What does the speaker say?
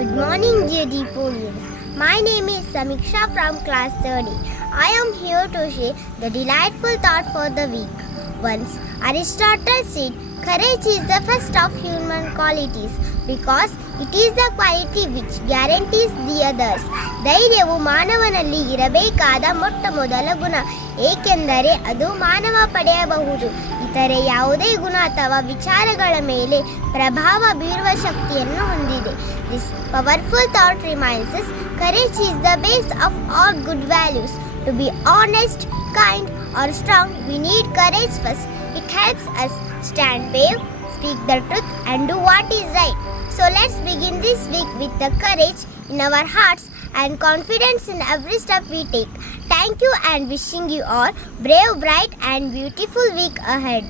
Good morning, dear Deepolians. My name is Samiksha from class 30. I am here to share the delightful thought for the week. Once, Aristotle said, courage is the first of human qualities because it is the quality which guarantees the others. ಧೈರ್ಯವು ಮಾನವನಲ್ಲಿ ಇರಬೇಕಾದ ಮೊಟ್ಟ ಮೊದಲ ಗುಣ, ಏಕೆಂದರೆ ಅದು ಮಾನವ ಪಡೆಯಬಹುದು ಇತರೆ ಯಾವುದೇ ಗುಣ ಅಥವಾ ವಿಚಾರಗಳ ಮೇಲೆ ಪ್ರಭಾವ ಬೀರುವ ಶಕ್ತಿಯನ್ನು ಹೊಂದಿದೆ. This powerful thought reminds us courage is the base of all good values. To be honest, kind or strong, we need courage first. It helps us stand brave, speak the truth and do what is right. So let's begin this week with the courage in our hearts and confidence in every step we take. Thank you and wishing you all brave, bright and beautiful week ahead.